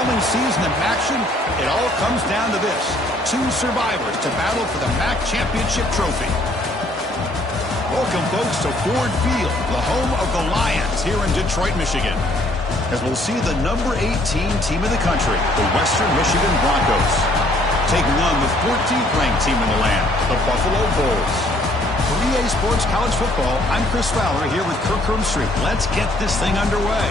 compelling season of action, it all comes down to this. 2 survivors to battle for the MAC Championship trophy. Welcome, folks, to Ford Field, the home of the Lions here in Detroit, Michigan. As we'll see the number 18 team in the country, the Western Michigan Broncos, taking on the 14th ranked team in the land, the Buffalo Bulls. For EA Sports College Football, I'm Chris Fowler here with Kirk Herbstreit. Let's get this thing underway.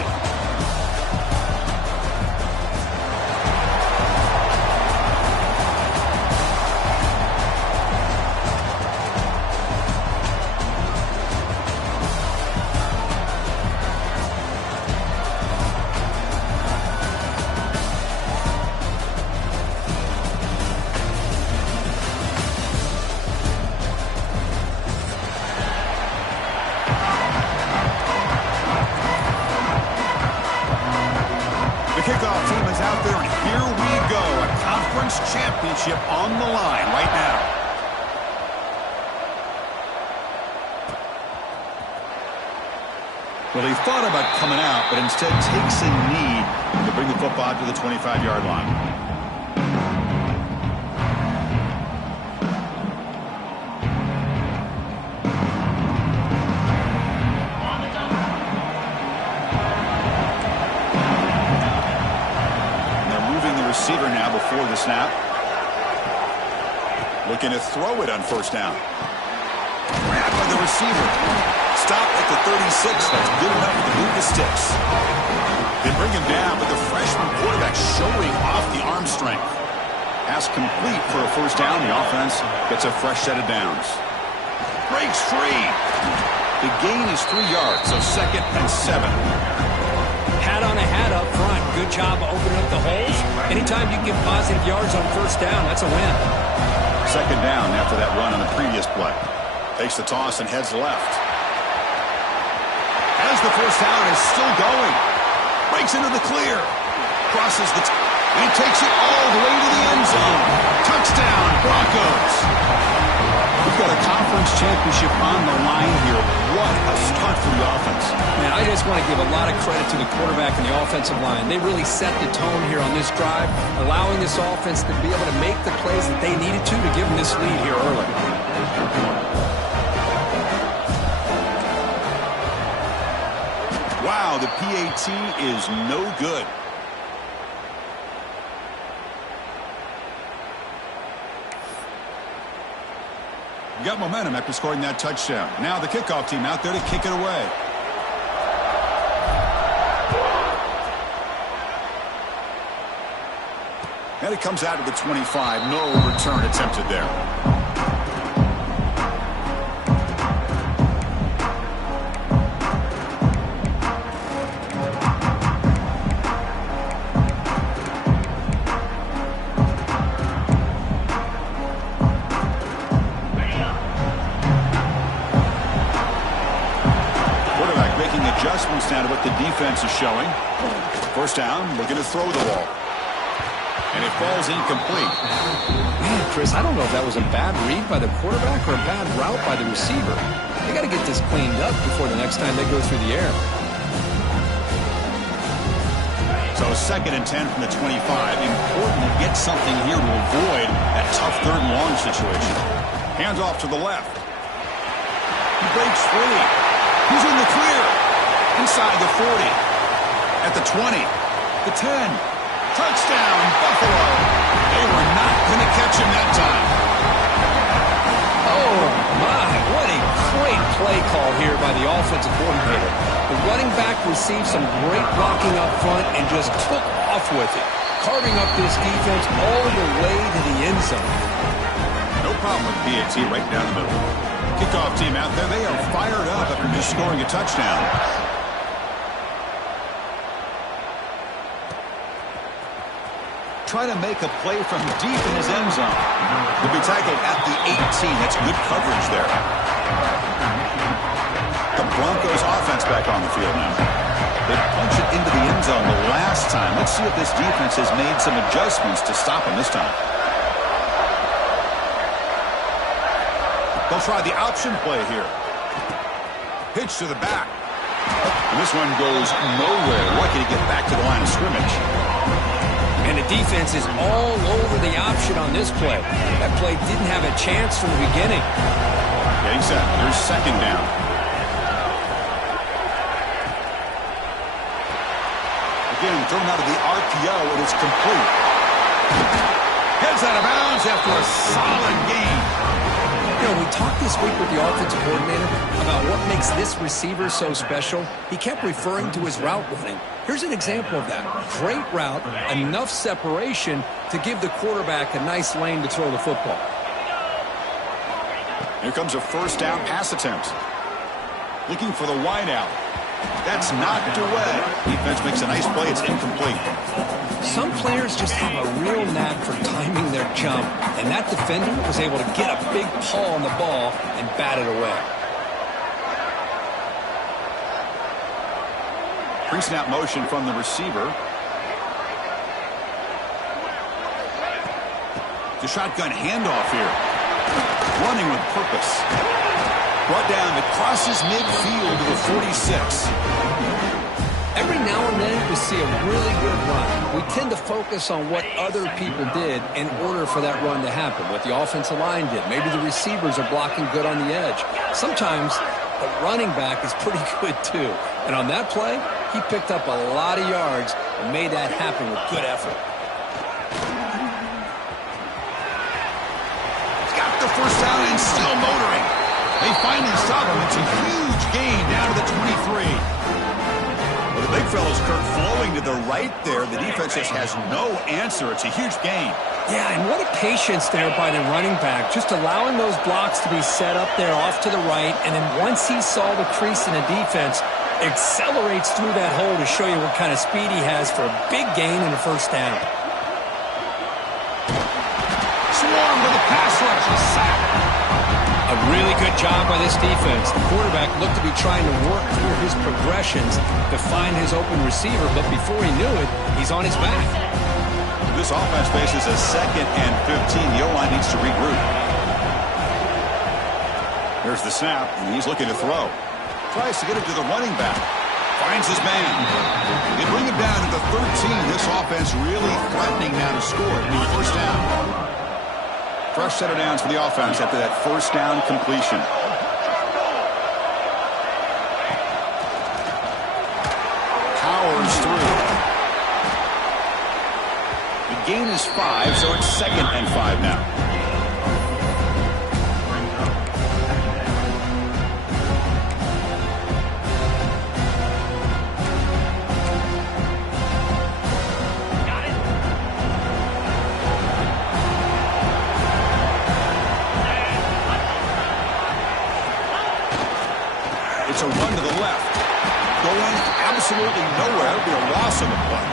Kickoff team is out there, and here we go. A conference championship on the line right now. Well, he thought about coming out, but instead takes a knee to bring the football to the 25-yard line. Receiver now before the snap. Looking to throw it on first down. Grabbed by the receiver. Stop at the 36. That's good enough to move the sticks. They bring him down, but the freshman quarterback showing off the arm strength. Pass complete for a first down. The offense gets a fresh set of downs. Breaks free. The gain is 3 yards, so 2nd and 7. Hat on a hat up front. Good job opening up the holes. Anytime you get positive yards on first down, that's a win. 2nd down after that run on the previous play. Takes the toss and heads left. As the first down is still going. Breaks into the clear. Crosses the... and he takes it all the way to the end zone. Touchdown, Broncos. We've got a conference championship on the line here. What a start for the offense. Man, I just want to give a lot of credit to the quarterback and the offensive line. They really set the tone here on this drive, allowing this offense to be able to make the plays that they needed to give them this lead here early. Wow, the PAT is no good. Got momentum after scoring that touchdown. Now the kickoff team out there to kick it away. And it comes out to the 25. No return attempted there. Adjustments now to what the defense is showing. First down, looking to throw the ball. And it falls incomplete. Man, Chris, I don't know if that was a bad read by the quarterback or a bad route by the receiver. They got to get this cleaned up before the next time they go through the air. So 2nd and 10 from the 25. Important to get something here to avoid that tough 3rd and long situation. Hands off to the left. He breaks free. He's in the clear. Inside the 40. At the 20. The 10. Touchdown, Buffalo. They were not going to catch him that time. Oh, my. What a great play call here by the offensive coordinator. The running back received some great blocking up front and just took off with it, carving up this defense all the way to the end zone. No problem with PAT right down the middle. Kickoff team out there, they are fired up after just scoring a touchdown. Trying to make a play from deep in his end zone. He'll be tackled at the 18. That's good coverage there. The Broncos offense back on the field now. They punch it into the end zone the last time. Let's see if this defense has made some adjustments to stop him this time. They'll try the option play here. Pitch to the back. And this one goes nowhere. Lucky to get back to the line of scrimmage. And the defense is all over the option on this play. That play didn't have a chance from the beginning. Getting set. Here's second down. Again, thrown out of the RPO, and it's complete. Heads out of bounds after a solid game. You know, we talked this week with the offensive coordinator about what makes this receiver so special. He kept referring to his route running. Here's an example of that. Great route, enough separation to give the quarterback a nice lane to throw the football. Here comes a first down pass attempt. Looking for the wide out. That's knocked away. Defense makes a nice play. It's incomplete. Some players just have a real knack for timing their jump, and that defender was able to get a big paw on the ball and bat it away. Pre-snap motion from the receiver. The shotgun handoff here. Running with purpose. Brought down, it crosses midfield to the 46. Every now and then we see a really good run. We tend to focus on what other people did in order for that run to happen, what the offensive line did. Maybe the receivers are blocking good on the edge. Sometimes the running back is pretty good too. And on that play, he picked up a lot of yards and made that happen with good effort. He's got the first down and still motoring. They finally stop him. It's a huge gain down to the 23. Well, the big fellow's, Kirk, flowing to the right there. The defense just has no answer. It's a huge gain. Yeah, and what a patience there by the running back, just allowing those blocks to be set up there off to the right, and then once he saw the crease in the defense, accelerates through that hole to show you what kind of speed he has for a big gain in the first down. Swarm to the pass rush. A sack. A really good job by this defense. The quarterback looked to be trying to work through his progressions to find his open receiver, but before he knew it, he's on his back. This offense faces a 2nd and 15. The O-line needs to regroup. Here's the snap, and he's looking to throw. Tries to get it to the running back. Finds his man. They bring him down to the 13. This offense really threatening now to score. It'll be first down. Fresh set of downs for the offense after that first down completion. Powers through. The gain is 5, so it's 2nd and 5 now. It's a run to the left. Going absolutely nowhere. It'll be a loss on the play.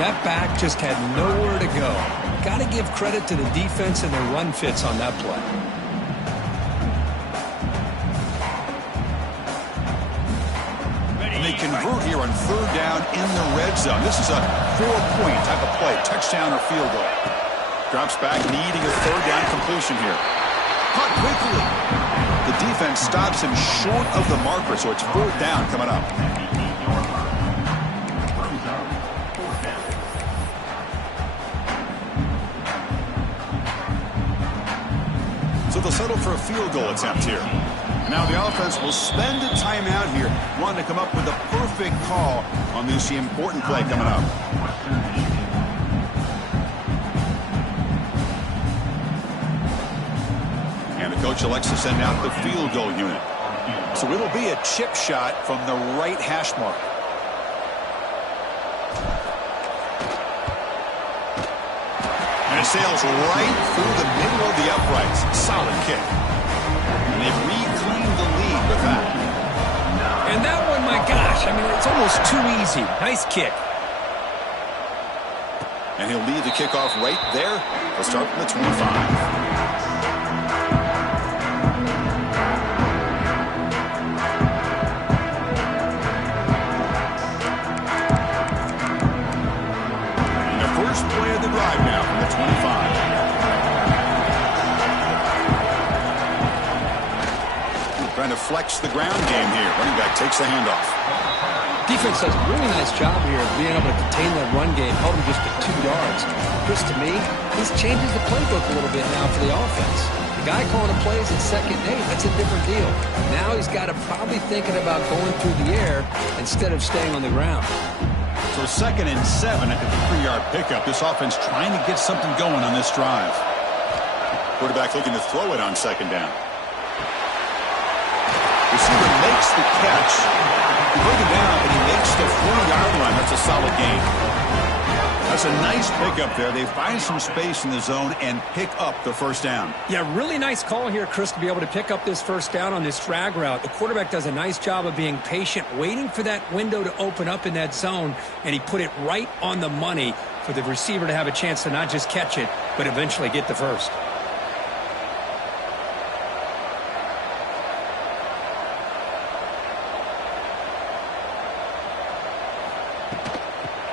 That back just had nowhere to go. Got to give credit to the defense and their run fits on that play. And they convert here on 3rd down in the red zone. This is a 4-point type of play. Touchdown or field goal. Drops back, needing a 3rd down completion here. Caught quickly. The defense stops him short of the marker, so it's 4th down coming up. So they'll settle for a field goal attempt here. Now the offense will spend a timeout here, wanting to come up with a perfect call on this important play coming up. Coach elects to send out the field goal unit. So it'll be a chip shot from the right hash mark. And it sails right through the middle of the uprights. Solid kick. And they reclaim the lead with that. And that one, my gosh, I mean, it's almost too easy. Nice kick. And he'll lead the kickoff right there. He'll start from the 25. Drive now from the 25. Trying to flex the ground game here. Running back takes the handoff. Defense does a really nice job here of being able to contain that run game, held him just at 2 yards. Chris, to me, this changes the playbook a little bit now for the offense. The guy calling the plays at 2nd and 8, that's a different deal. Now he's got to probably thinking about going through the air instead of staying on the ground. So 2nd and 7 at the 3-yard pickup. This offense trying to get something going on this drive. Quarterback looking to throw it on 2nd down. Receiver makes the catch. He broke it down, but he makes the 4-yard line. That's a solid gain. That's a nice pickup there. They find some space in the zone and pick up the first down. Yeah, really nice call here, Chris, to be able to pick up this first down on this drag route. The quarterback does a nice job of being patient, waiting for that window to open up in that zone, and he put it right on the money for the receiver to have a chance to not just catch it, but eventually get the first.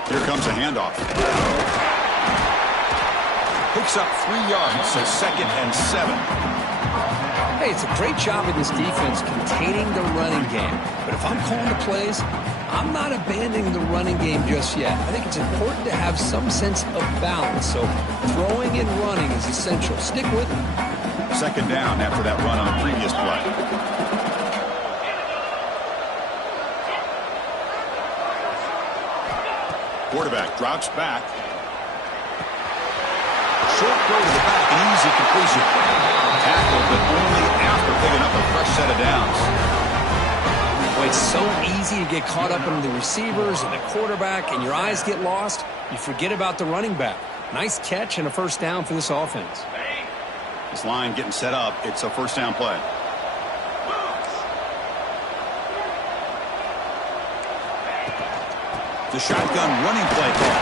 Here comes a handoff. Picks up 3 yards, so 2nd and 7. Hey, it's a great job of this defense containing the running game. But if I'm calling the plays, I'm not abandoning the running game just yet. I think it's important to have some sense of balance. So throwing and running is essential. Stick with it. 2nd down after that run on the previous play. Quarterback drops back. Short throw to the back, an easy completion. Tackled, but only after picking up a fresh set of downs. Boy, it's so easy to get caught up in the receivers and the quarterback, and your eyes get lost. You forget about the running back. Nice catch and a first down for this offense. This line getting set up. It's a first down play. The shotgun running play call.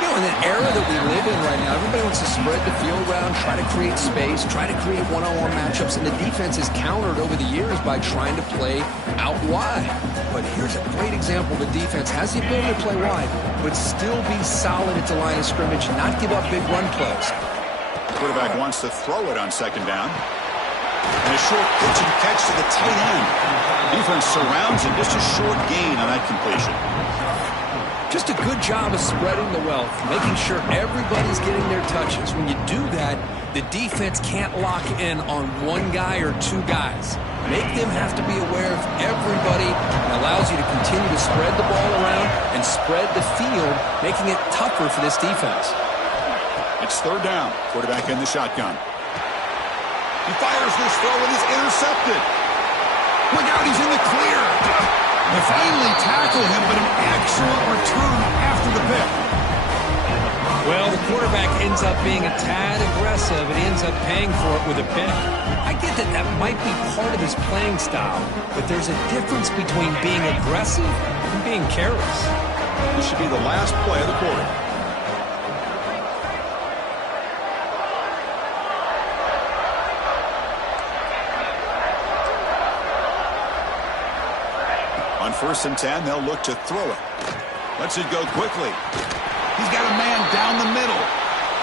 You know, in the era that we live in right now, everybody wants to spread the field around, try to create space, try to create one-on-one matchups, and the defense is countered over the years by trying to play out wide. But here's a great example. The defense has the ability to play wide, but still be solid at the line of scrimmage, not give up big run plays. Quarterback wants to throw it on 2nd down. And a short pitch and catch to the tight end. Defense surrounds him, just a short gain on that completion. Just a good job of spreading the wealth, making sure everybody's getting their touches. When you do that, the defense can't lock in on one guy or 2 guys. Make them have to be aware of everybody, and allows you to continue to spread the ball around and spread the field, making it tougher for this defense. It's 3rd down. Quarterback in the shotgun. He fires this throw and is intercepted. Look out, he's in the clear. They finally tackle him, but an excellent return after the pick. Well, the quarterback ends up being a tad aggressive, and he ends up paying for it with a pick. I get that that might be part of his playing style, but there's a difference between being aggressive and being careless. This should be the last play of the quarter. On 1st and 10, they'll look to throw it. Lets it go quickly. He's got a man down the middle.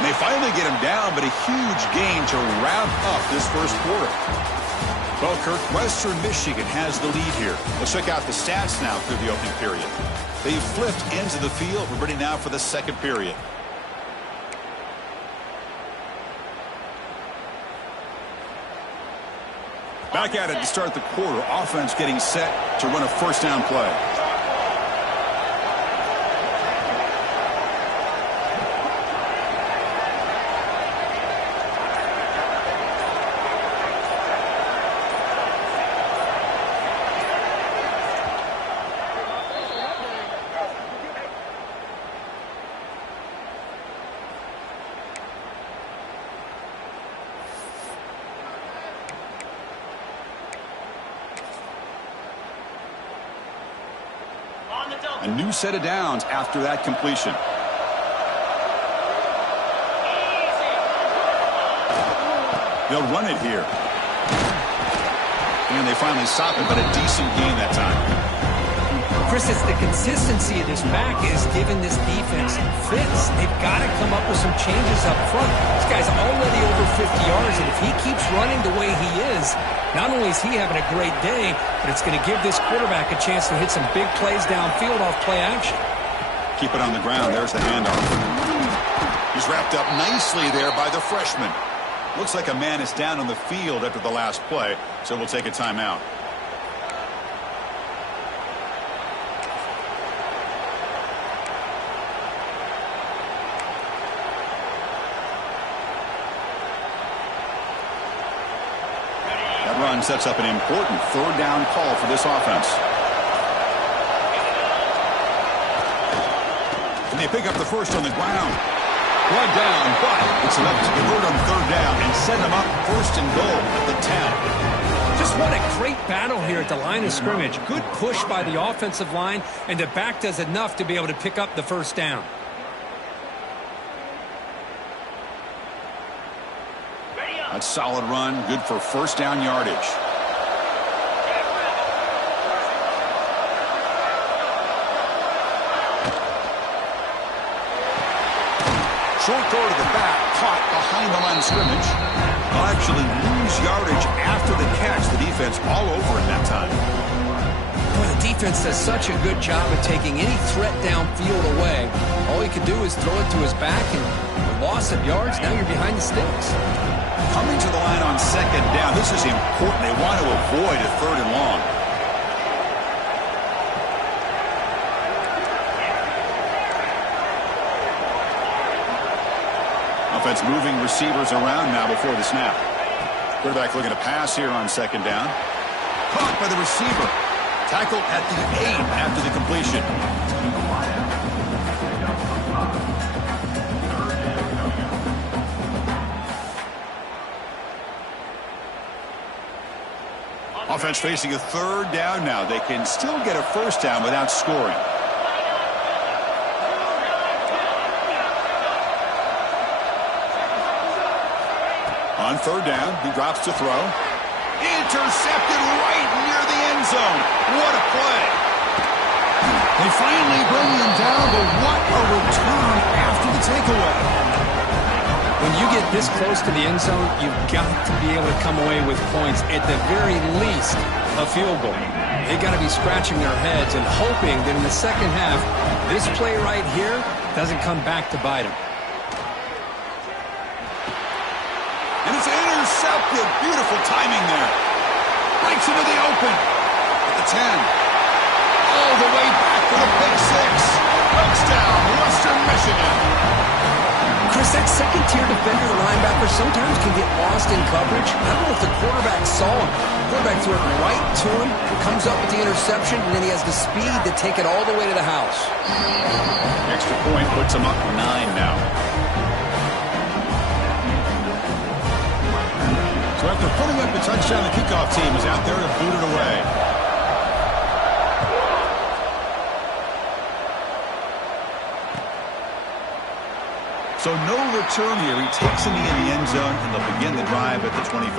And they finally get him down, but a huge gain to wrap up this first quarter. Well, Kirk, Western Michigan has the lead here. Let's check out the stats now through the opening period. They've flipped ends of the field. We're ready now for the 2nd period. Back at it to start the quarter. Offense getting set to run a first down play. A new set of downs after that completion. They'll run it here. And they finally stop it, but a decent gain that time. Chris, it's the consistency of this back is giving this defense fits. They've got to come up with some changes up front. It's guy's already over 50 yards, and if he keeps running the way he is, not only is he having a great day, but it's going to give this quarterback a chance to hit some big plays downfield off play action. Keep it on the ground. There's the handoff. He's wrapped up nicely there by the freshman. Looks like a man is down on the field after the last play, so we'll take a timeout. That run sets up an important third down call for this offense. And they pick up the first on the ground. One down, but it's enough to convert on third down and set them up first and goal at the 10. Just what a great battle here at the line of scrimmage. Good push by the offensive line, and the back does enough to be able to pick up the first down. A solid run, good for first down yardage. Short throw to the back, caught behind the line of scrimmage. They'll actually lose yardage after the catch. The defense all over it that time. Boy, the defense does such a good job of taking any threat downfield away. All he could do is throw it to his back, and the loss of yards, now you're behind the sticks. Coming to the line on second down, this is important. They want to avoid a third and long. Offense moving receivers around now before the snap. Quarterback looking to pass here on second down. Caught by the receiver. Tackled at the 8 after the completion. Offense facing a third down now. They can still get a first down without scoring. On third down, he drops to throw. Intercepted right near the end zone. What a play. They finally bring him down, but what a return after the takeaway. When you get this close to the end zone, you've got to be able to come away with points, at the very least, a field goal. They've got to be scratching their heads and hoping that in the second half, this play right here doesn't come back to bite them. And it's intercepted. Beautiful timing there. Breaks into the open. At the 10. All the way back for the pick six. Touchdown, Western Michigan. Chris, that second-tier defender, the linebacker, sometimes can get lost in coverage. I don't know if the quarterback saw him. The quarterback threw it right to him, comes up with the interception, and then he has the speed to take it all the way to the house. Extra point puts him up 9 now. So after putting up the touchdown, the kickoff team is out there to boot it away. So no return here. He takes him in the end zone, and they'll begin the drive at the 25.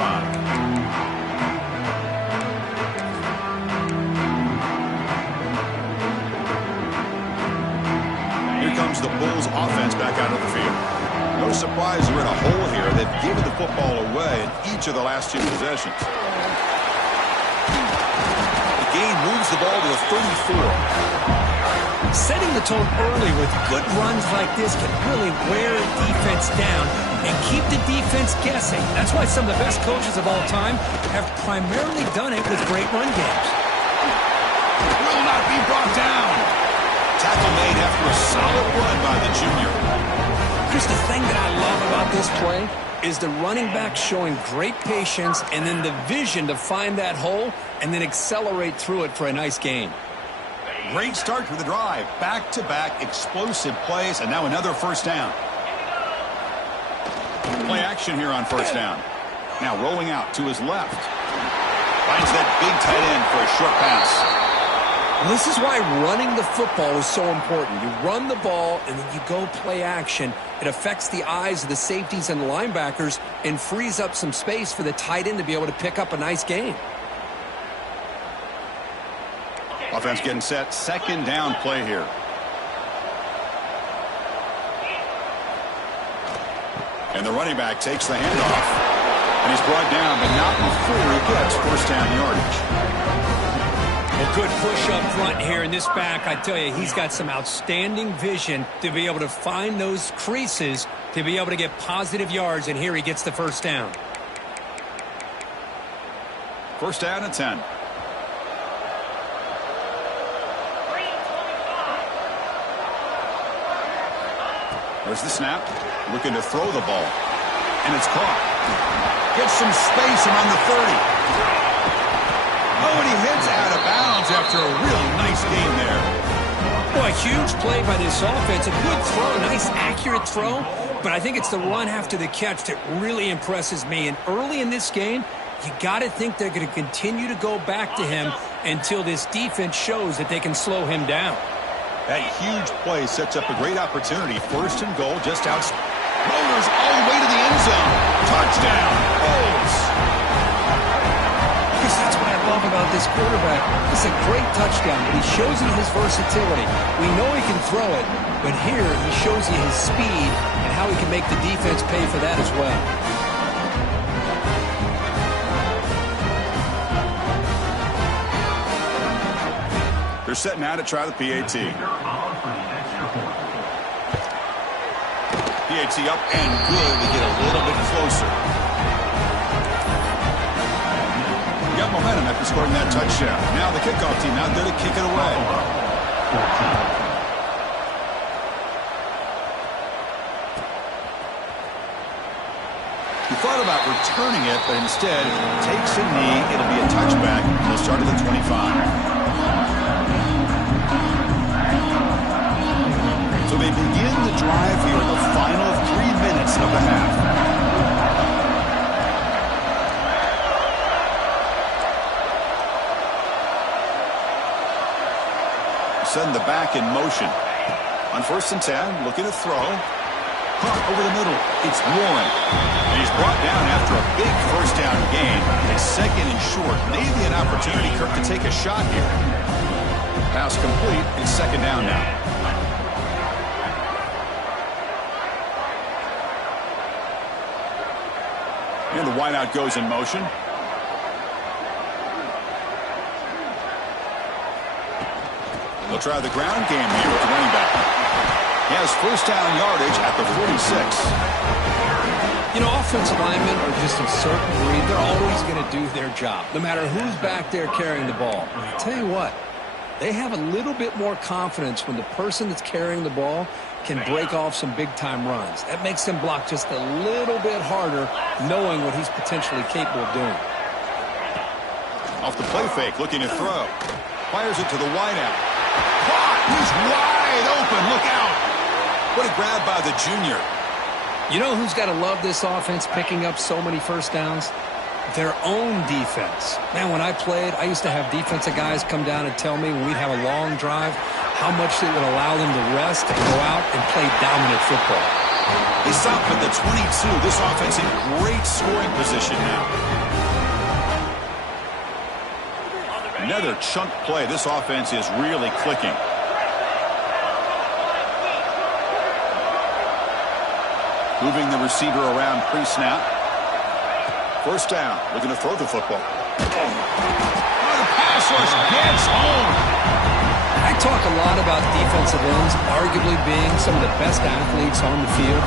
Here comes the Bulls offense back out of the field. No surprise they're in a hole here. They've given the football away in each of the last 2 possessions. The game moves the ball to a 34. Setting the tone early with good runs like this can really wear a defense down and keep the defense guessing. That's why some of the best coaches of all time have primarily done it with great run games. Will not be brought down. Tackle made after a solid run by the junior. Chris, the thing that I love about this play is the running back showing great patience and then the vision to find that hole and then accelerate through it for a nice gain. Great start to the drive. Back-to-back explosive plays, and now another first down. Play action here on first down. Now rolling out to his left. Finds that big tight end for a short pass. Well, this is why running the football is so important. You run the ball, and then you go play action. It affects the eyes of the safeties and the linebackers and frees up some space for the tight end to be able to pick up a nice gain. Offense getting set. Second down play here. And the running back takes the handoff. And he's brought down, but not before he gets first down yardage. Well, good push up front here in this back. I tell you, he's got some outstanding vision to be able to find those creases to be able to get positive yards, and here he gets the first down. First down and 10. There's the snap. Looking to throw the ball. And it's caught. Gets some space around the 30. Oh, and he heads out of bounds after a really nice game there. Boy, a huge play by this offense. A good throw, nice accurate throw. But I think it's the run after the catch that really impresses me. And early in this game, you got to think they're going to continue to go back to him until this defense shows that they can slow him down. That huge play sets up a great opportunity. First and goal, just out. Rollers all the way to the end zone. Touchdown. Bulls. Because that's what I love about this quarterback. It's a great touchdown, but he shows you his versatility. We know he can throw it, but here he shows you his speed and how he can make the defense pay for that as well. They're setting out to try the PAT. PAT up and good to get a little bit closer. Got momentum after scoring that touchdown. Now the kickoff team out there to kick it away. He thought about returning it, but instead takes a knee. It'll be a touchback. He'll start at the 25. So they begin the drive here in the final 3 minutes of the half. Send the back in motion. On first and 10, looking to throw. Caught over the middle. It's Warren. And he's brought down after a big first down gain. It's second and short. Maybe an opportunity, Kirk, to take a shot here. Pass complete. It's second down now. And the wideout goes in motion. They'll try the ground game here with the running back. He has first down yardage at the 46. You know, offensive linemen are just a certain breed. They're always going to do their job, no matter who's back there carrying the ball. I tell you what, they have a little bit more confidence when the person that's carrying the ball can break off some big-time runs. That makes them block just a little bit harder, knowing what he's potentially capable of doing. Off the play fake, looking to throw. Fires it to the wideout. Caught! He's wide open. Look out! What a grab by the junior. You know who's got to love this offense picking up so many first downs? Their own defense. Man, when I played, I used to have defensive guys come down and tell me when we'd have a long drive how much it would allow them to rest and go out and play dominant football. They stop at the 22. This offense in great scoring position now. Another chunk play. This offense is really clicking. Moving the receiver around pre-snap. First down. Looking to throw the football. Oh, the pass rush gets home. I talk a lot about defensive ends arguably being some of the best athletes on the field.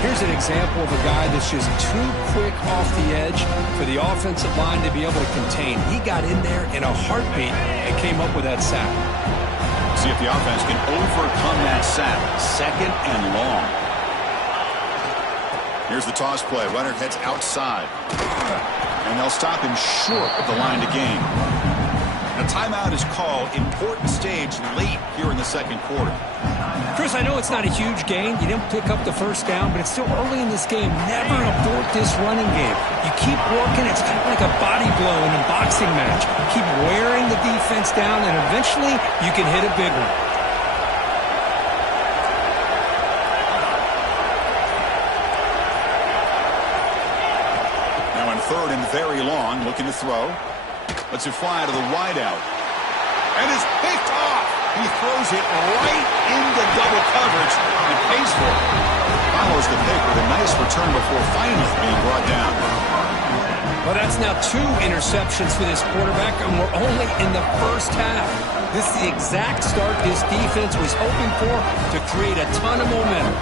Here's an example of a guy that's just too quick off the edge for the offensive line to be able to contain. He got in there in a heartbeat and came up with that sack. See if the offense can overcome that sack. Second and long. Here's the toss play. Runner heads outside. And they'll stop him short of the line to gain. A timeout is called. Important stage late here in the second quarter. Chris, I know it's not a huge gain. You didn't pick up the first down, but it's still early in this game. Never abort this running game. You keep working. It's kind of like a body blow in a boxing match. Keep wearing the defense down, and eventually you can hit a big one. Now on third and very long, looking to throw. Lets it fly to the wideout. And it's picked off. He throws it right into double coverage and pays for it. follows the pick with a nice return before finally being brought down. Well, that's now 2 interceptions for this quarterback, and we're only in the first half. This is the exact start this defense was hoping for to create a ton of momentum.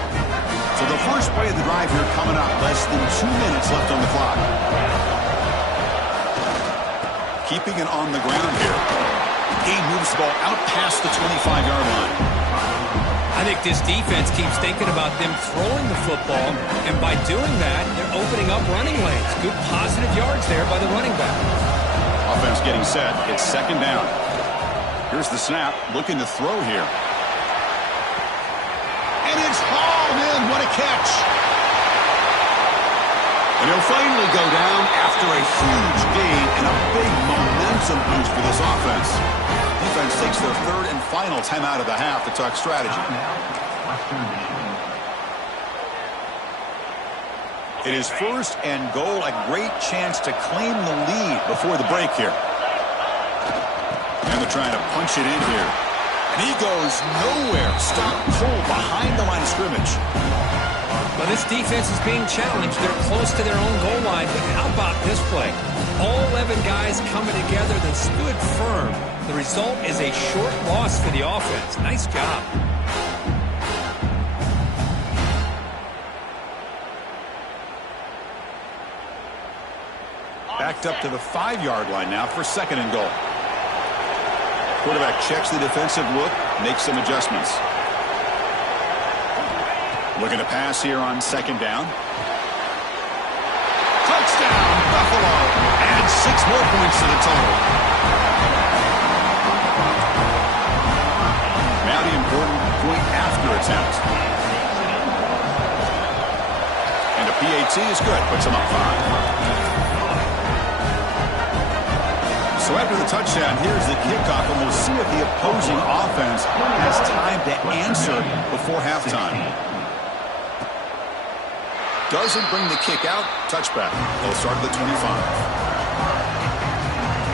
So the first play of the drive here coming up, less than 2 minutes left on the clock. Keeping it on the ground here. He moves the ball out past the 25-yard line. I think this defense keeps thinking about them throwing the football, and by doing that, they're opening up running lanes. Good positive yards there by the running back. Offense getting set. It's second down. Here's the snap, looking to throw here. And it's hauled in. What a catch. And he'll finally go down after a huge gain and a big momentum boost for this offense. Defense takes their third and final timeout of the half to talk strategy. It is first and goal, a great chance to claim the lead before the break here. And they're trying to punch it in here. And he goes nowhere. Stop cold behind the line of scrimmage. Well, this defense is being challenged. They're close to their own goal line, but how about this play? All 11 guys coming together that stood firm. The result is a short loss for the offense. Nice job. Backed up to the 5-yard line now for second and goal. Quarterback checks the defensive look, makes some adjustments. Looking to pass here on second down. Touchdown, Buffalo. Adds 6 more points to the total. Now the important point after attempt. And the PAT is good. Puts him up 5. So after the touchdown, here's the kickoff, and we'll see if the opposing offense has time to answer before halftime. Doesn't bring the kick out. Touchback. They'll start at the 25.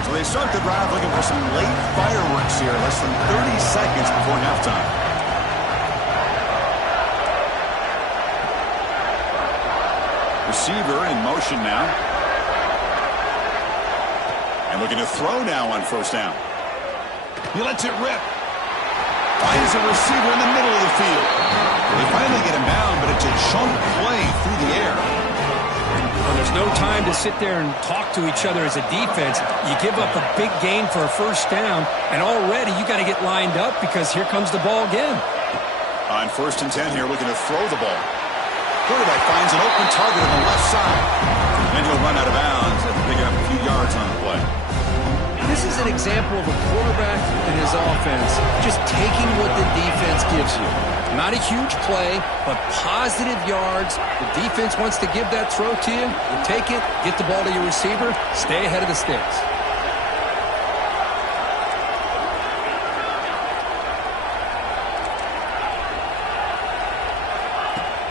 So they start the drive looking for some late fireworks here. Less than 30 seconds before halftime. Receiver in motion now. And looking to throw now on first down. He lets it rip. Finds a receiver in the middle of the field. They finally get him down, but it's a chunk play through the air. Well, there's no time to sit there and talk to each other as a defense. You give up a big gain for a first down, and already you got to get lined up because here comes the ball again. On first and 10 here, looking to throw the ball. Quarterback finds an open target on the left side. And he'll run out of bounds after picking up a few yards on the play. This is an example of a quarterback and his offense just taking what the defense gives you. Not a huge play, but positive yards. The defense wants to give that throw to you. You take it, get the ball to your receiver, stay ahead of the sticks.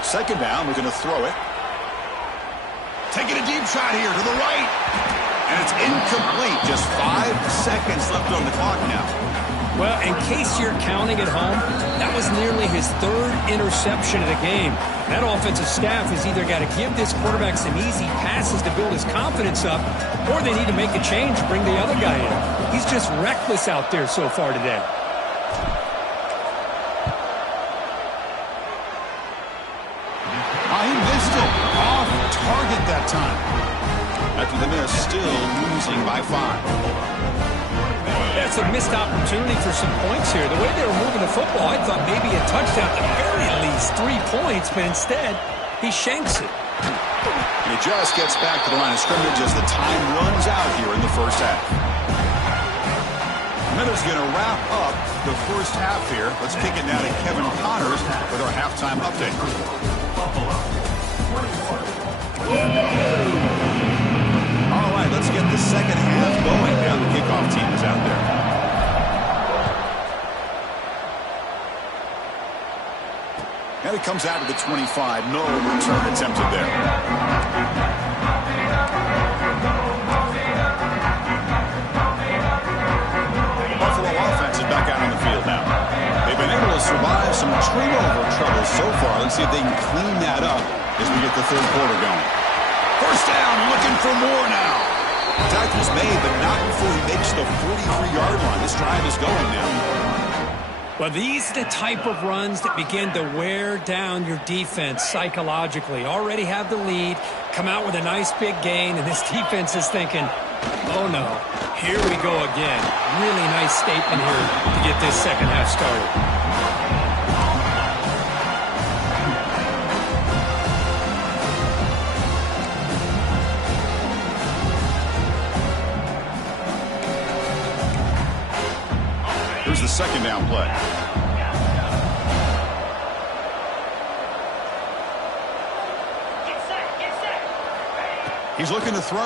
Second down, we're going to throw it. Taking a deep shot here to the right. And it's incomplete. Just 5 seconds left on the clock now. Well, in case you're counting at home, that was nearly his 3rd interception of the game. That offensive staff has either got to give this quarterback some easy passes to build his confidence up, or they need to make a change, bring the other guy in. He's just reckless out there so far today. He missed it. Off target that time. After the miss, still losing by 5. That's a missed opportunity for some points here. The way they were moving the football, I thought maybe a touchdown, at the very least 3 points, but instead, he shanks it. And he just gets back to the line of scrimmage as the time runs out here in the first half. Miller's going to wrap up the first half here. Let's kick it now to Kevin Connors with our halftime update. All right, let's get the second half going now. The kickoff team is out there. And it comes out to the 25. No return attempted there. Buffalo offense is back out on the field now. They've been able to survive some turnover trouble so far. Let's see see if they can clean that up as we get the third quarter going. First down, looking for more now. Tackles made, but not before he makes the 43-yard line. This drive is going now. Well, these are the type of runs that begin to wear down your defense psychologically. Already have the lead, come out with a nice big gain, and this defense is thinking, oh no, here we go again. Really nice statement here to get this second half started. Here's the second down play. He's looking to throw. The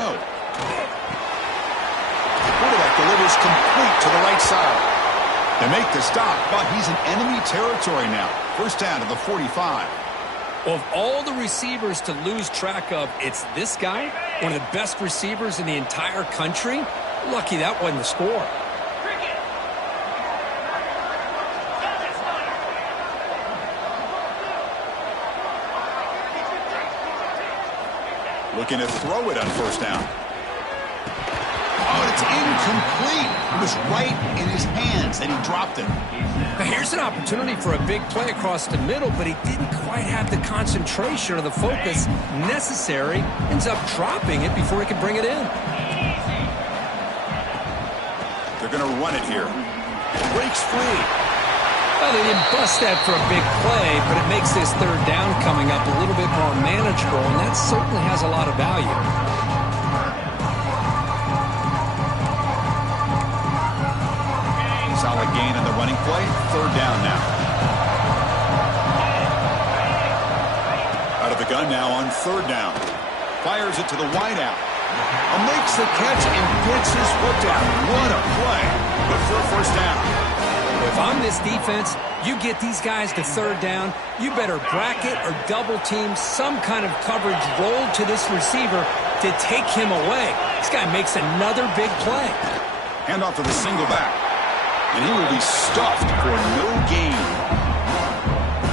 quarterback delivers complete to the right side. They make the stop, but he's in enemy territory now. First down to the 45. Well, of all the receivers to lose track of, it's this guy, one of the best receivers in the entire country. Lucky that wasn't the score. Looking to throw it on first down. Oh, it's incomplete. It was right in his hands, and he dropped it. Now here's an opportunity for a big play across the middle, but he didn't quite have the concentration or the focus necessary. Ends up dropping it before he could bring it in. They're going to run it here. Breaks free. Well, they didn't bust that for a big play, but it makes this third down coming up a little bit more manageable, and that certainly has a lot of value. Solid gain in the running play. Third down now. Out of the gun now on third down. Fires it to the wideout. Makes the catch and gets his foot down. What a play. Good for a first down. If I'm this defense, you get these guys to third down, you better bracket or double team some kind of coverage roll to this receiver to take him away. This guy makes another big play. Handoff to the single back. And he will be stuffed for no gain.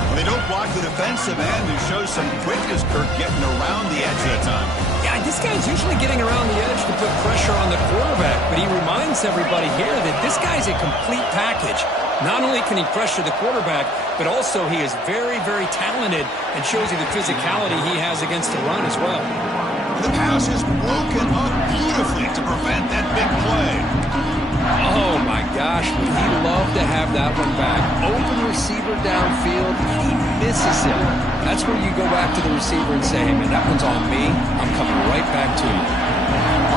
Well, they don't block the defensive end, who shows some quickness, Kirk, getting around the edge that time. Yeah, this guy's usually getting around the edge to put pressure on the quarterback, but he reminds everybody here that this guy's a complete package. Not only can he pressure the quarterback, but also he is very, very talented and shows you the physicality he has against the run as well. The pass is broken up beautifully to prevent that big play. Oh, my gosh, would he love to have that one back. Open receiver downfield, and he misses it. That's where you go back to the receiver and say, hey, man, that one's on me. I'm coming right back to you.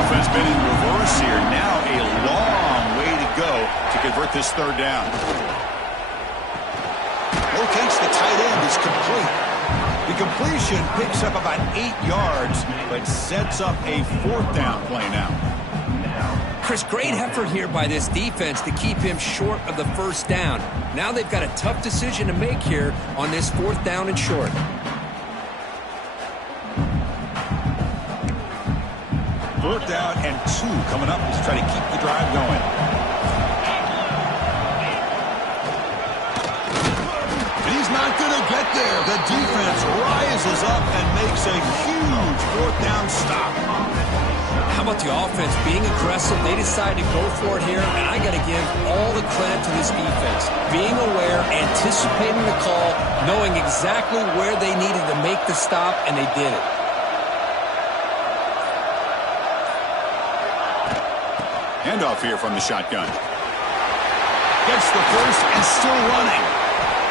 Offense been in reverse here. Now a long way to go to convert this third down. No catch, the tight end is complete. The completion picks up about 8 yards, but sets up a fourth down play now. Chris, great effort here by this defense to keep him short of the first down. Now they've got a tough decision to make here on this fourth down and short. Fourth down and 2 coming up to try to keep the drive going. And he's not going to get there. The defense rises up and makes a huge fourth down stop. How about the offense being aggressive? They decide to go for it here, and I got to give all the credit to this defense. Being aware, anticipating the call, knowing exactly where they needed to make the stop, and they did it. Handoff here from the shotgun. Gets the first and still running.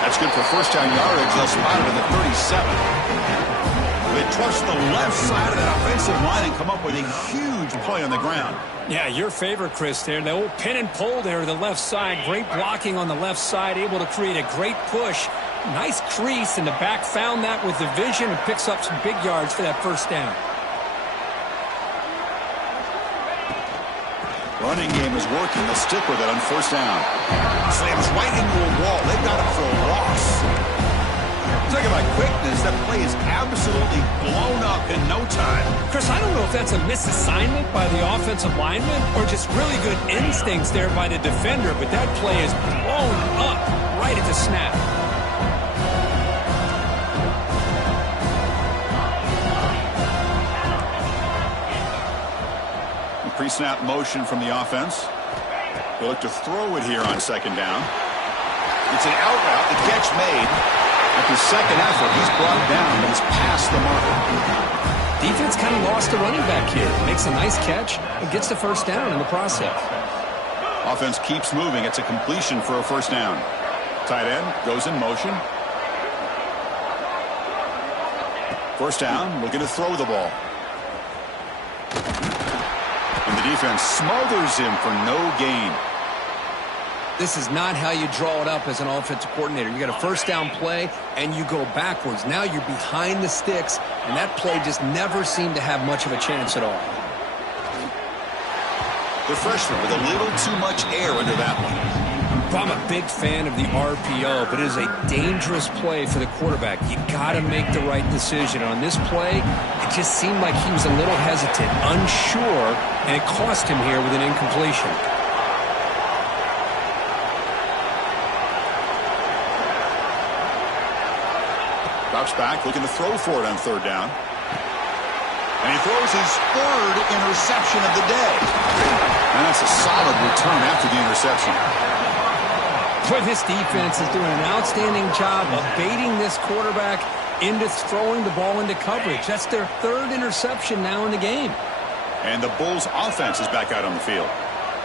That's good for first down yardage. They'll spot it at the 37. They trust the left side of that offensive line and come up with a huge play on the ground. Yeah, your favorite, Chris, there. The old pin and pull there to the left side. Great blocking on the left side, able to create a great push. Nice crease, and the back found that with the vision and picks up some big yards for that first down. Running game is working. They'll stick with it on first down. Slams right into a wall. They've got it for a loss. Talking about quickness, that play is absolutely blown up in no time. Chris, I don't know if that's a misassignment by the offensive lineman or just really good instincts there by the defender, but that play is blown up right at the snap. pre-snap motion from the offense. They'll look to throw it here on second down. It's an out route. The catch made. At the second effort, he's brought down, but he's past the marker. Defense kind of lost the running back here. Makes a nice catch and gets the first down in the process. Offense keeps moving. It's a completion for a first down. Tight end goes in motion. First down, looking to throw the ball. And the defense smothers him for no gain. This is not how you draw it up as an offensive coordinator. You got a first down play, and you go backwards. Now you're behind the sticks, and that play just never seemed to have much of a chance at all. The freshman with a little too much air under that one. I'm a big fan of the RPO, but it is a dangerous play for the quarterback. You got to make the right decision. On this play, it just seemed like he was a little hesitant, unsure, and it cost him here with an incompletion. Drops back, looking to throw for it on third down. And he throws his third interception of the day. And that's a solid return after the interception. Boy, this defense is doing an outstanding job of baiting this quarterback into throwing the ball into coverage. That's their third interception now in the game. And the Bulls' offense is back out on the field.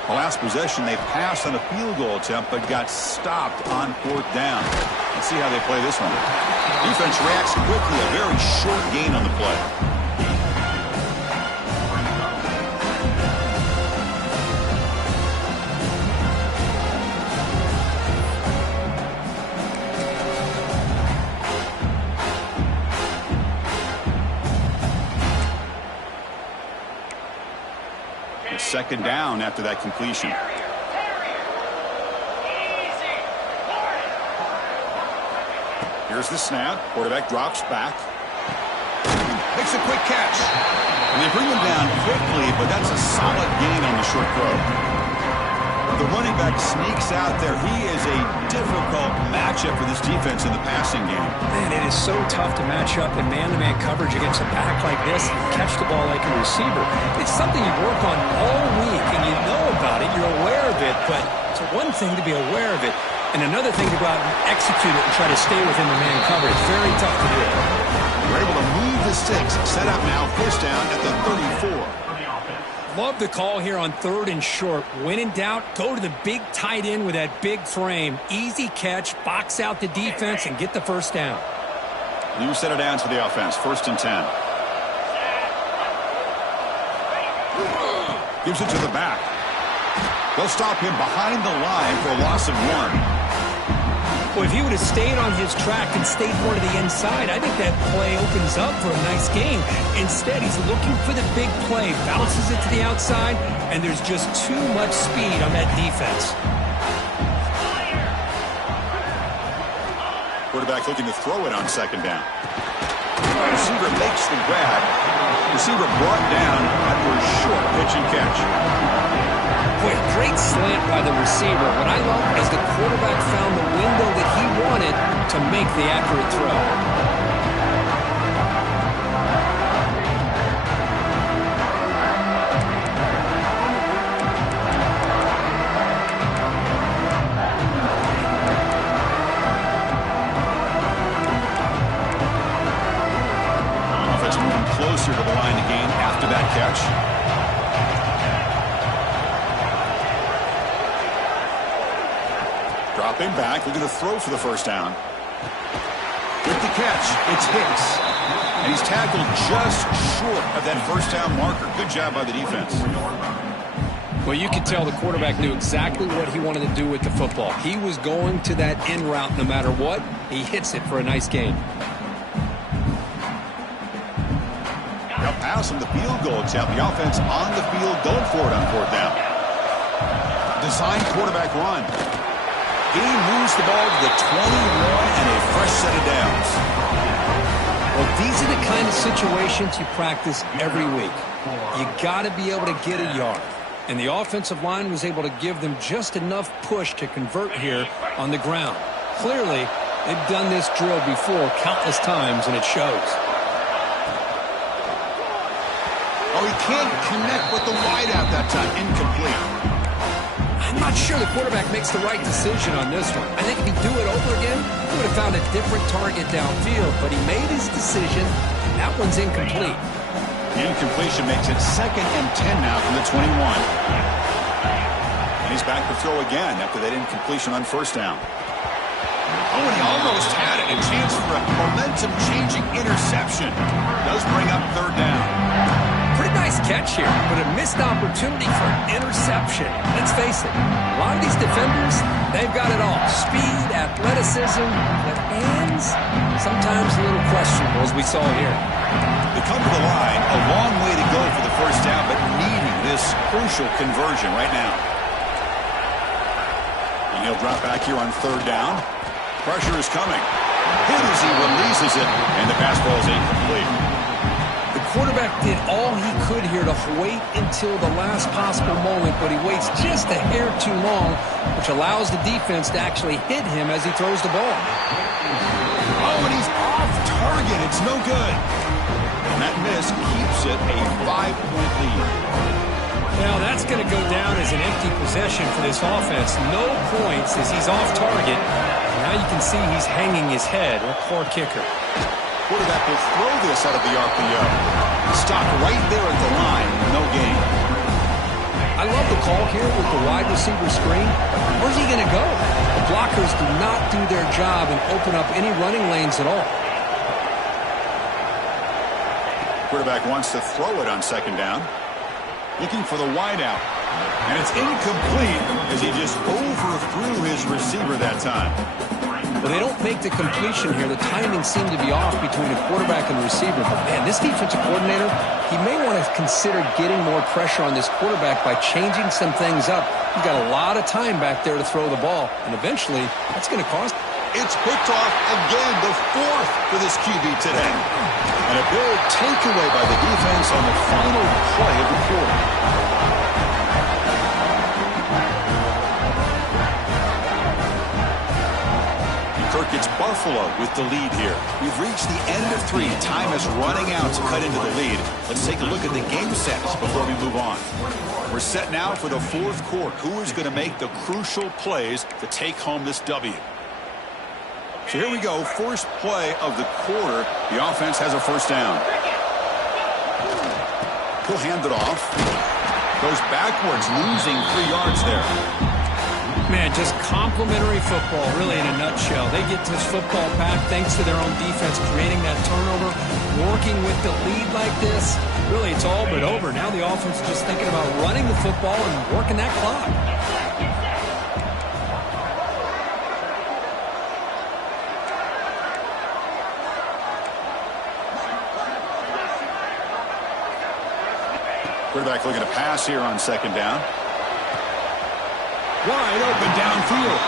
The last possession, they passed on a field goal attempt, but got stopped on fourth down. Let's see how they play this one. Defense reacts quickly, a very short gain on the play. Second down after that completion. Here's the snap. Quarterback drops back. Makes a quick catch. And they bring him down quickly, but that's a solid gain on the short throw. The running back sneaks out there. He is a difficult matchup for this defense in the passing game. Man, it is so tough to match up in man-to-man coverage against a back like this and catch the ball like a receiver. It's something you work on all week, and you know about it. You're aware of it, but it's one thing to be aware of it, and another thing to go out and execute it and try to stay within the man coverage. Very tough to do. We're able to move the sticks. Set up now, first down at the 34. Love the call here on third and short. When in doubt, go to the big tight end with that big frame. Easy catch, box out the defense, and get the first down. New set of downs for the offense. First and 10. Gives it to the back. They'll stop him behind the line for a loss of 1. Well, if he would have stayed on his track and stayed more to the inside, I think that play opens up for a nice game. Instead, he's looking for the big play, bounces it to the outside, and there's just too much speed on that defense. Quarterback looking to throw it on second down. Receiver makes the grab. Receiver brought down after a short pitch and catch. Boy, a great slant by the receiver. What I love is the quarterback found the window that he wanted to make the accurate throw. Offense moving closer to the line of game after that catch. Dropping back, looking to throw for the first down. With the catch, it's Hicks. And he's tackled just short of that first down marker. Good job by the defense. Well, you could tell the quarterback knew exactly what he wanted to do with the football. He was going to that in route no matter what. He hits it for a nice gain. Now pass him the field goal attempt. The offense on the field going for it on fourth down. Design quarterback run. He moves the ball to the 21 and a fresh set of downs. Well, these are the kind of situations you practice every week. You got to be able to get a yard. And the offensive line was able to give them just enough push to convert here on the ground. Clearly, they've done this drill before countless times, and it shows. Oh, he can't connect with the wideout that time. Incomplete. I'm not sure the quarterback makes the right decision on this one. I think if he'd do it over again, he would have found a different target downfield, but he made his decision, and that one's incomplete. The incompletion makes it 2nd and 10 now from the 21. And he's back to throw again after that incompletion on 1st down. Oh, and he almost had it. A chance for a momentum-changing interception. Does bring up 3rd down. Pretty nice catch here, but a missed opportunity for an interception. Let's face it, a lot of these defenders, they've got it all. Speed, athleticism, but hands, sometimes a little questionable, as we saw here. They come to the line, a long way to go for the 1st down, but needing this crucial conversion right now. And he'll drop back here on 3rd down. Pressure is coming. Hit as he releases it, and the pass ball is incomplete. The quarterback did all he could here to wait until the last possible moment, but he waits just a hair too long, which allows the defense to actually hit him as he throws the ball. Oh, and he's off target. It's no good. And that miss keeps it a 5-point lead. Well, that's going to go down as an empty possession for this offense. No points as he's off target. Now you can see he's hanging his head. A poor kicker. Quarterback will throw this out of the RPO. Stop right there at the line. No gain. I love the call here with the wide receiver screen. Where's he going to go? The blockers do not do their job and open up any running lanes at all. Quarterback wants to throw it on 2nd down. Looking for the wideout. And it's incomplete as he just overthrew his receiver that time. Well, they don't make the completion here. The timing seemed to be off between the quarterback and the receiver. But, man, this defensive coordinator, he may want to consider getting more pressure on this quarterback by changing some things up. He's got a lot of time back there to throw the ball. And eventually, that's going to cost. It's picked off again, the 4th for this QB today. And a big takeaway by the defense on the final play of the quarter. Kirk, it's Buffalo with the lead here. We've reached the end of 3. Time is running out to cut into the lead. Let's take a look at the game sets before we move on. We're set now for the 4th quarter. Who is going to make the crucial plays to take home this W? So here we go. First play of the quarter. The offense has a 1st down. He'll hand it off. Goes backwards, losing 3 yards there. Man, just complimentary football, really, in a nutshell. They get this football back thanks to their own defense, creating that turnover, working with the lead like this. Really, it's all but over. Now the offense is just thinking about running the football and working that clock. Quarterback looking to pass here on 2nd down. Wide open downfield.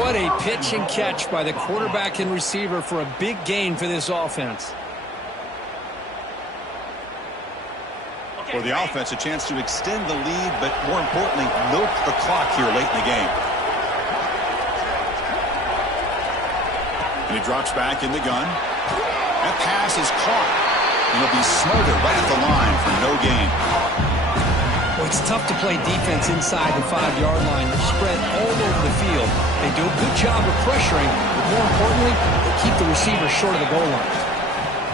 What a pitch and catch by the quarterback and receiver for a big gain for this offense. For the offense, a chance to extend the lead, but more importantly, milk the clock here late in the game. And he drops back in the gun. That pass is caught. And he'll be smothered right at the line for no gain. Well, it's tough to play defense inside the 5-yard line. They're spread all over the field. They do a good job of pressuring, but more importantly, they keep the receiver short of the goal line.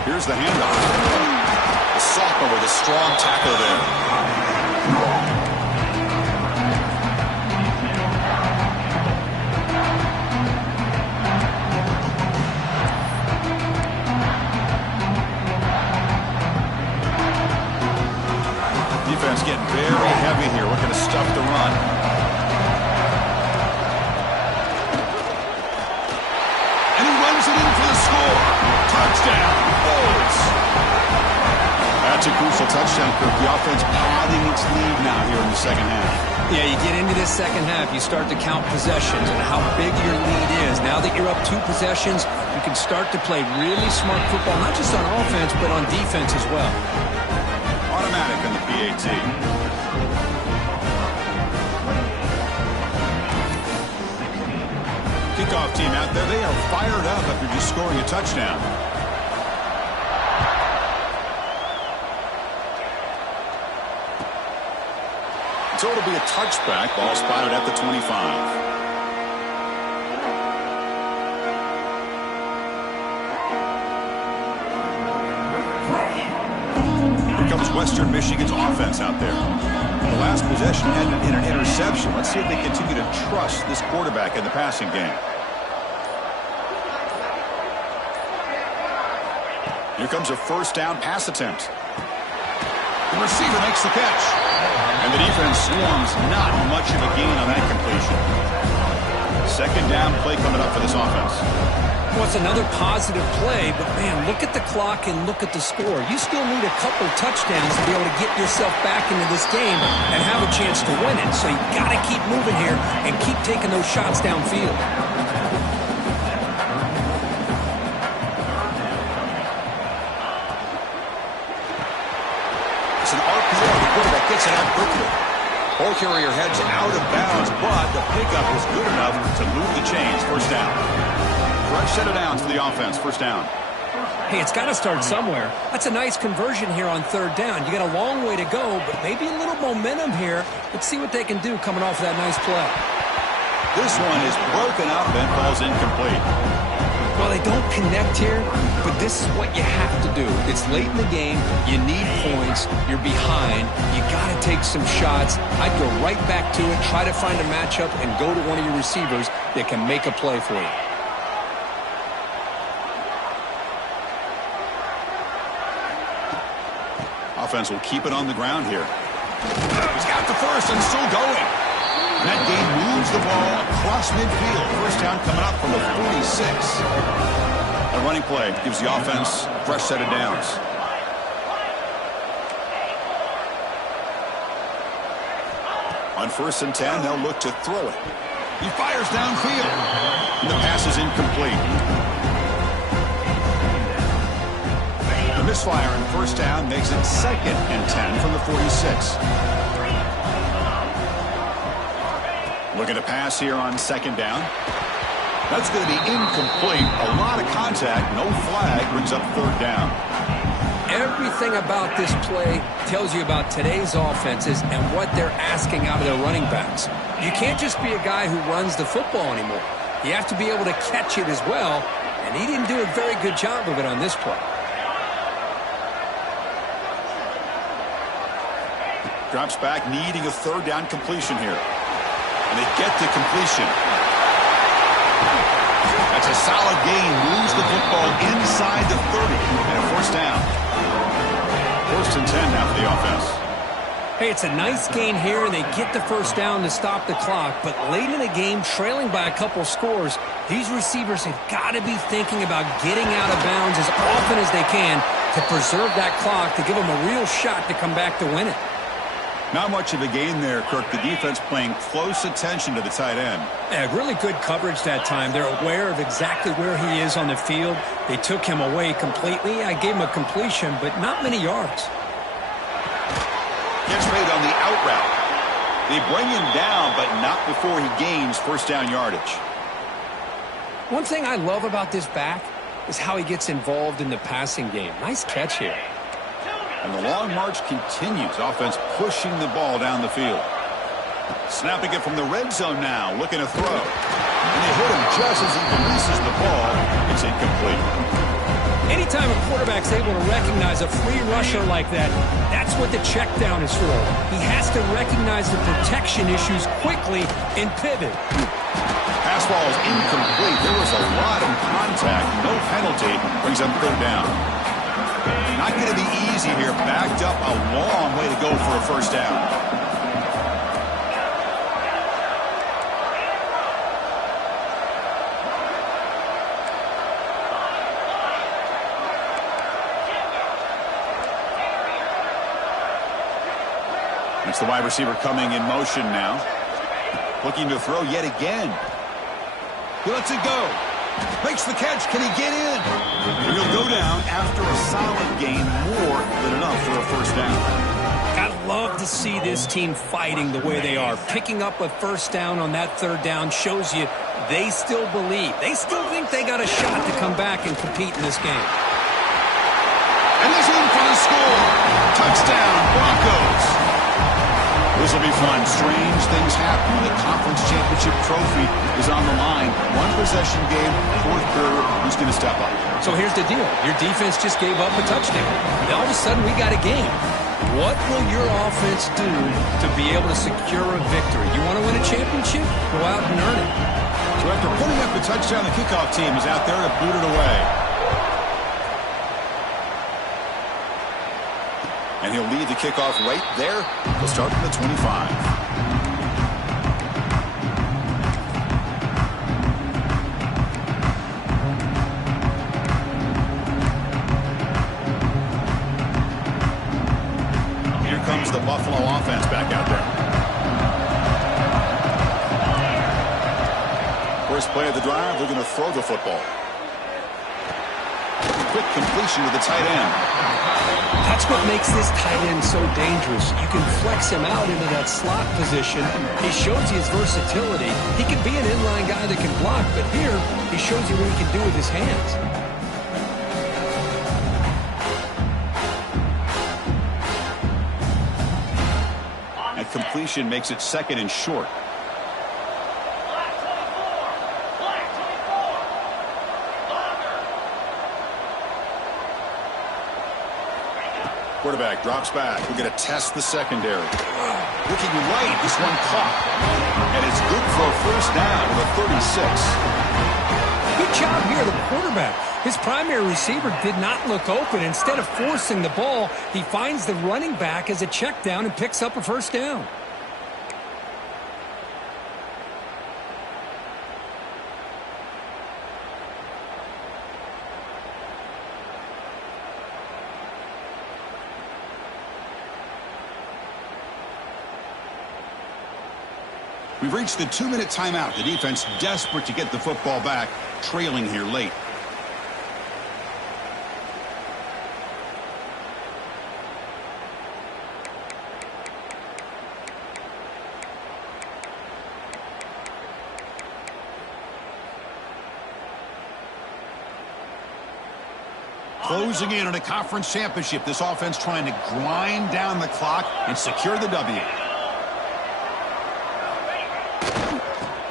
Here's the handoff. The sophomore with a strong tackle there. Defense getting very heavy here, looking to stuff the run. And he runs it in for the score. Touchdown, Bulls. That's a crucial touchdown, Kirk. The offense padding its lead now here in the 2nd half. Yeah, you get into this 2nd half, you start to count possessions and how big your lead is. Now that you're up 2 possessions, you can start to play really smart football, not just on offense, but on defense as well. Automatic on the PAT. Kick kickoff team out there, they are fired up after just scoring a touchdown. So it'll be a touchback. Ball spotted at the 25. Here comes Western Michigan's offense out there. The last possession ended in an interception. Let's see if they continue to trust this quarterback in the passing game. Here comes a first down pass attempt. The receiver makes the catch. And the defense swarms. Not much of a gain on that completion. Second down play coming up for this offense. Well, it's another positive play, but, man, look at the clock and look at the score. You still need a couple touchdowns to be able to get yourself back into this game and have a chance to win it. So you got to keep moving here and keep taking those shots downfield. It's an RPO. The quarterback gets it out quickly. Ball carrier heads out of bounds, but the pickup was good enough to move the chains. First down. Fresh set of downs for the offense. First down. Hey, it's got to start somewhere. That's a nice conversion here on third down. You got a long way to go, but maybe a little momentum here. Let's see what they can do coming off of that nice play. This one is broken up and falls incomplete. Well, they don't connect here, but this is what you have to do. It's late in the game. You need points. You're behind. You got to take some shots. I'd go right back to it, try to find a matchup, and go to one of your receivers that can make a play for you. Offense will keep it on the ground here. He's got the first and still going. And that gain moves the ball across midfield. First down coming up from the 46. A running play gives the offense a fresh set of downs. On 1st and 10, they'll look to throw it. He fires downfield. And the pass is incomplete. The misfire on 1st down makes it 2nd and 10 from the 46. Looking to pass here on 2nd down. That's going to be incomplete. A lot of contact. No flag. Brings up 3rd down. Everything about this play tells you about today's offenses and what they're asking out of their running backs. You can't just be a guy who runs the football anymore. You have to be able to catch it as well, and he didn't do a very good job of it on this play. Drops back, needing a 3rd down completion here. And they get the completion. That's a solid gain. Moves the football inside the 30. And a 1st down. 1st and 10 now for the offense. Hey, it's a nice gain here, and they get the 1st down to stop the clock. But late in the game, trailing by a couple scores, these receivers have got to be thinking about getting out of bounds as often as they can to preserve that clock, to give them a real shot to come back to win it. Not much of a gain there, Kirk. The defense paying close attention to the tight end. Yeah, really good coverage that time. They're aware of exactly where he is on the field. They took him away completely. I gave him a completion, but not many yards. Gets made on the out route. They bring him down, but not before he gains 1st down yardage. One thing I love about this back is how he gets involved in the passing game. Nice catch here. And the long march continues. Offense pushing the ball down the field. Snapping it from the red zone now. Looking to throw. And they hit him just as he releases the ball. It's incomplete. Anytime a quarterback's able to recognize a free rusher like that, that's what the check down is for. He has to recognize the protection issues quickly and pivot. Pass ball is incomplete. There was a lot of contact. No penalty. Brings up 3rd down. Not going to be easy here. Backed up a long way to go for a 1st down. It's the wide receiver coming in motion now. Looking to throw yet again. He lets it go. Makes the catch. Can he get in? He'll go down after a solid gain, more than enough for a 1st down. Gotta love to see this team fighting the way they are. Picking up a first down on that third down shows you they still believe. They still think they got a shot to come back and compete in this game. And he's in for the score. Touchdown, Broncos. This will be fun. Strange things happen when the conference championship trophy is on the line. One possession game, fourth quarter, who's going to step up? So here's the deal. Your defense just gave up a touchdown. Now all of a sudden we got a game. What will your offense do to be able to secure a victory? You want to win a championship? Go out and earn it. So after putting up the touchdown, the kickoff team is out there to boot it away. And he'll lead the kickoff right there. He'll start from the 25. Here comes the Buffalo offense back out there. First play of the drive, they're going to throw the football. Quick completion to the tight end. That's what makes this tight end so dangerous. You can flex him out into that slot position. He shows you his versatility. He can be an inline guy that can block, but here he shows you what he can do with his hands. That completion makes it second and short. Quarterback drops back. We're going to test the secondary. Looking right, this one caught. And it's good for a first down with a 36. Good job here, the quarterback. His primary receiver did not look open. Instead of forcing the ball, he finds the running back as a check down and picks up a first down. We've reached the 2-minute timeout. The defense desperate to get the football back, trailing here late. Closing in on a conference championship, this offense trying to grind down the clock and secure the W.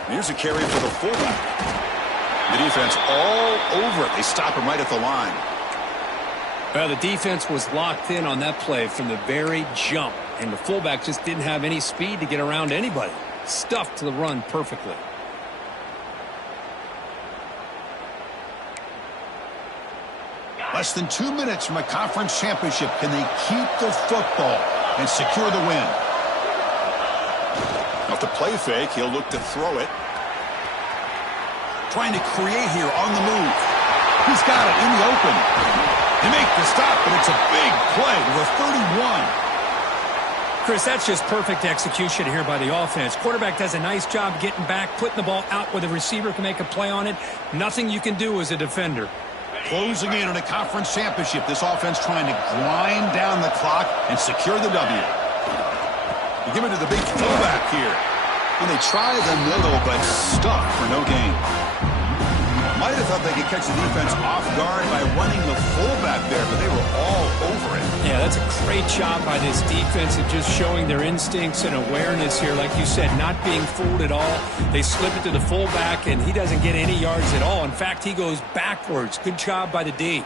Here's a carry for the fullback. The defense all over it. They stop him right at the line. Well, the defense was locked in on that play from the very jump, and the fullback just didn't have any speed to get around anybody. Stuffed the run perfectly. Less than 2 minutes from a conference championship. Can they keep the football and secure the win? Off the play fake, he'll look to throw it. Trying to create here on the move. He's got it in the open. They make the stop, but it's a big play with a 31. Chris, that's just perfect execution here by the offense. Quarterback does a nice job getting back, putting the ball out where the receiver can make a play on it. Nothing you can do as a defender. Closing in on a conference championship. This offense trying to grind down the clock and secure the W. You give it to the big fullback here. And they try the middle, but stuck for no gain. Might have thought they could catch the defense off guard by running the fullback there, but they were all over it. Yeah, that's a great job by this defense of just showing their instincts and awareness here. Like you said, not being fooled at all. They slip it to the fullback, and he doesn't get any yards at all. In fact, he goes backwards. Good job by the D.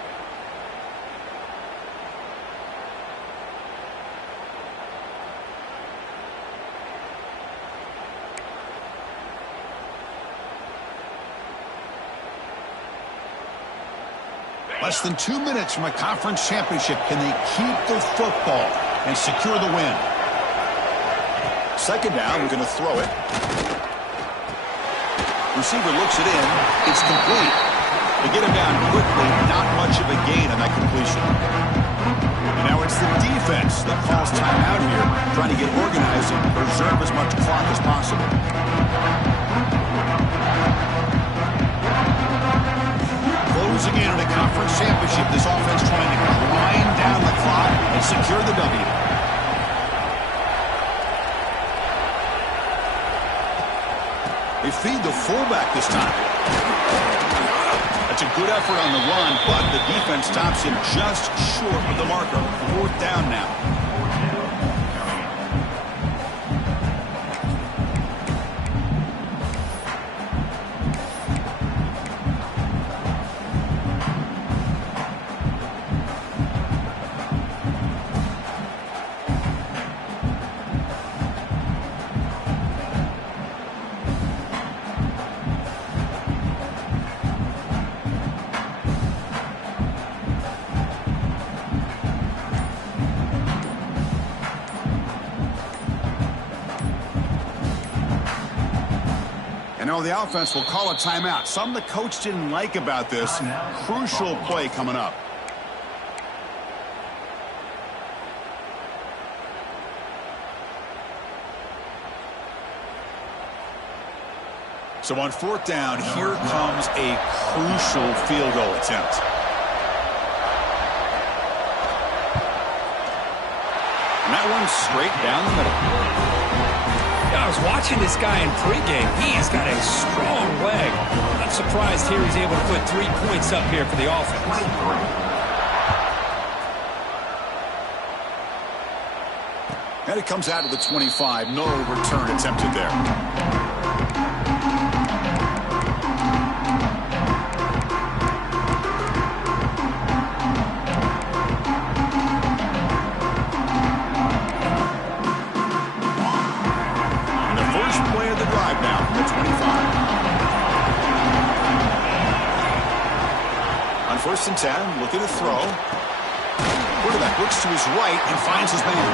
Less than 2 minutes from a conference championship. Can they keep the football and secure the win? Second down, we're going to throw it. Receiver looks it in. It's complete. They get him down quickly. Not much of a gain on that completion. And now it's the defense that calls timeout here, trying to get organized and preserve as much clock as possible. Closing in on a conference championship. This offense trying to grind down the clock and secure the W. They feed the fullback this time. That's a good effort on the run, but the defense stops him just short of the marker. 4th down now. And now the offense will call a timeout. Something the coach didn't like about this. Crucial play coming up. So on 4th down, here comes a crucial field goal attempt. And that one's straight down the middle. I was watching this guy in pregame. He's got a strong leg. I'm surprised here he's able to put 3 points up here for the offense. And it comes out of the 25. No return attempted there. First and 10, looking to throw. Quarterback looks to his right and finds his man.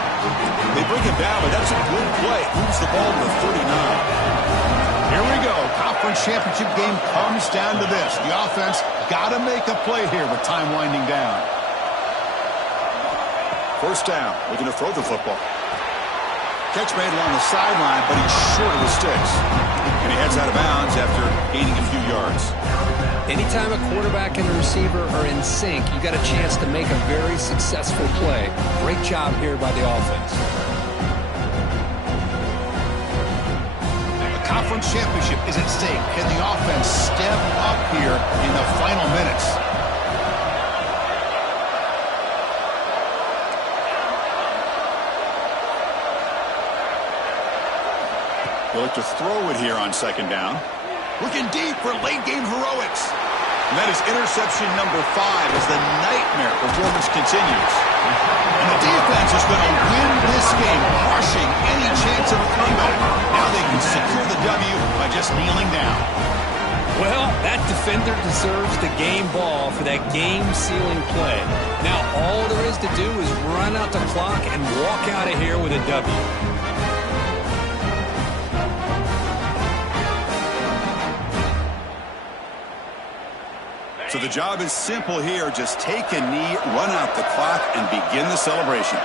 They bring him down, but that's a good play. Moves the ball to the 39. Here we go. Conference championship game comes down to this. The offense got to make a play here with time winding down. 1st down, looking to throw the football. Catch made along the sideline, but he's short of the sticks. And he heads out of bounds after gaining a few yards. Anytime a quarterback and a receiver are in sync, you got a chance to make a very successful play. Great job here by the offense. The conference championship is at stake. Can the offense step up here in the final minutes? They'll look to throw it here on 2nd down. Looking deep for late-game heroics. And that is interception number 5 as the nightmare performance continues. And the defense is going to win this game, crushing any chance of a comeback. Now they can secure the W by just kneeling down. Well, that defender deserves the game ball for that game-sealing play. Now all there is to do is run out the clock and walk out of here with a W. So the job is simple here. Just take a knee, run out the clock, and begin the celebration.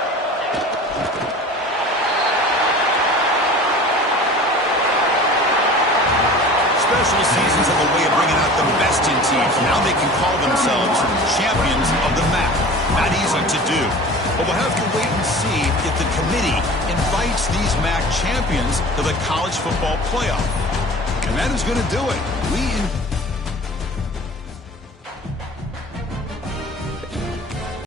Special seasons have a way of bringing out the best in teams. Now they can call themselves champions of the MAC. Not easy to do. But we'll have to wait and see if the committee invites these MAC champions to the college football playoff. And that is going to do it.